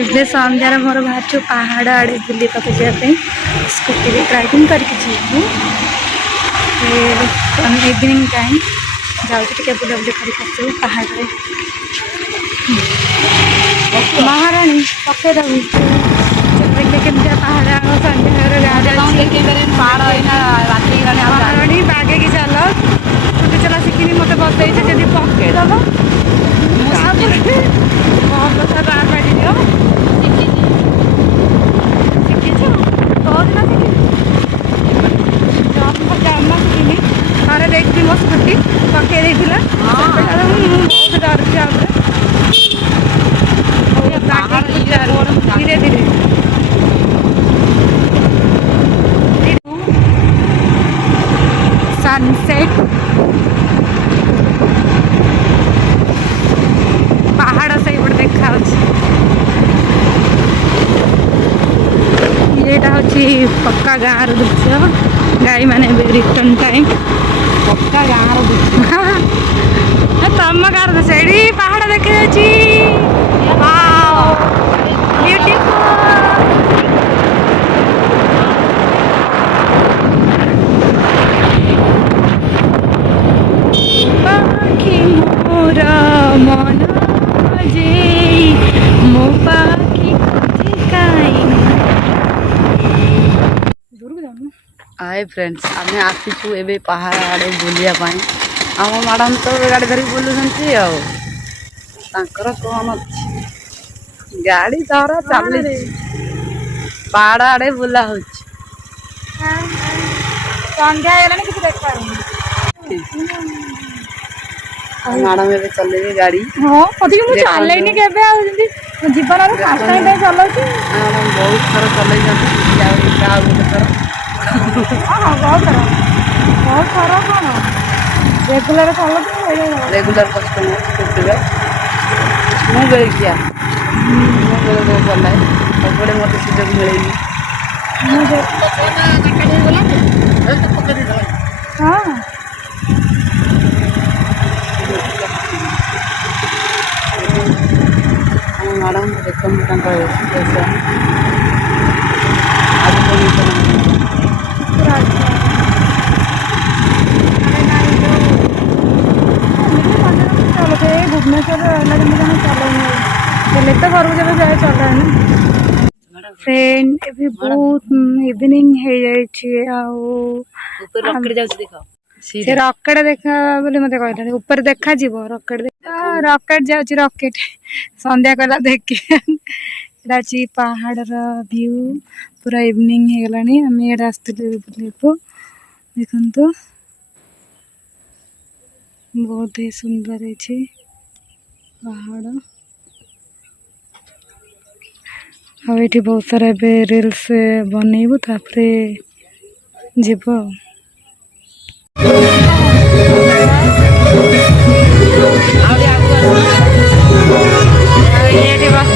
ଏବେ ସନ୍ଧ୍ୟାରେ ମୋର ବାହାରିଛୁ ପାହାଡ଼ ଆଡ଼େ ବୁଲିବାକୁ ଯିବା ପାଇଁ ସ୍କୁଟିରେ ଡ୍ରାଇଭିଂ କରିକି ଯିବୁ। ଇଭିନିଂ ଟାଇମ୍ ଯାଉଛି ଟିକେ ବୁଲାବୁଲି କରିକି ଆସିବୁ ପାହାଡ଼ରେ। ମହାରାଣୀ ପକେଇଦେବୁ ଦେଖିଲେ କେମିତିଆ ପାହାଡ଼ ଆମ ସନ୍ଧ୍ୟାରେ ମହାରାଣୀ ବାଗେଇକି ଚାଲ ସ୍କୁଟି ଚଲା ଶିଖିନି ମୋତେ ବସେଇছে ଯଦି ପକେଇଦେବ ତାପରେ ବହୁତ କଥା ବାହାର କାଟିଦିଅ। ଶିଖିଛ କୋଉଦିନ ଶିଖିନି ଜମା ଶିଖିନି ଥରେ ଦେଇଥିଲି ମୋ ସ୍କୁଟି ପକେଇ ଦେଇଥିଲା ମୁଁ ବହୁତ ଡରୁଛି ଧୀରେ ଧୀରେ सनसेट पहाड़ से देखा ये पक्का गाँव दृश्य गाई मैंने रिटर्न टाइम पक्का गाँव दृश्य तुम गाँव दृश्य पहाड़ देखे मन जे मो पाखी हाय फ्रेंड्स आम आसीचु ए पहाड़ आड़े बुलिया आम मैडम तो गाड़ी धरिक बुलूँ आर कौन अच्छी गाड़ी धर चली पहाड़ आड़े बुला हो मैडम ए चलेबे गाड़ी हाँ कथी मु चलेनी केबे आ जीवन रे फर्स्ट टाइम चलाउछी मैडम बहुत थर चलै जाती हां बहुत थर कौन रेगुलर चलाउछी रेगुलर कस्टमर स्कूटी मु बेले किया मु बेले चलाए सबले मत सुजोग मिलेनी हाँ मैडम देखो भुवनेश्वर तो घर जब जाए चल फ्रेंड ए बहुत इवनिंग से रॉकेट देखा बोले मत कहते ऊपर देखा जीव रॉकेट रॉकेट जाऊँ रॉकेट संध्या कला देख पहाड़ व्यू पूरा इवनिंग हो गलानी आम ये बुलू देखु बहुत ही सुंदर है पहाड़ आठी बहुत सारा रील्स बनइबू तापरे जीव ये बस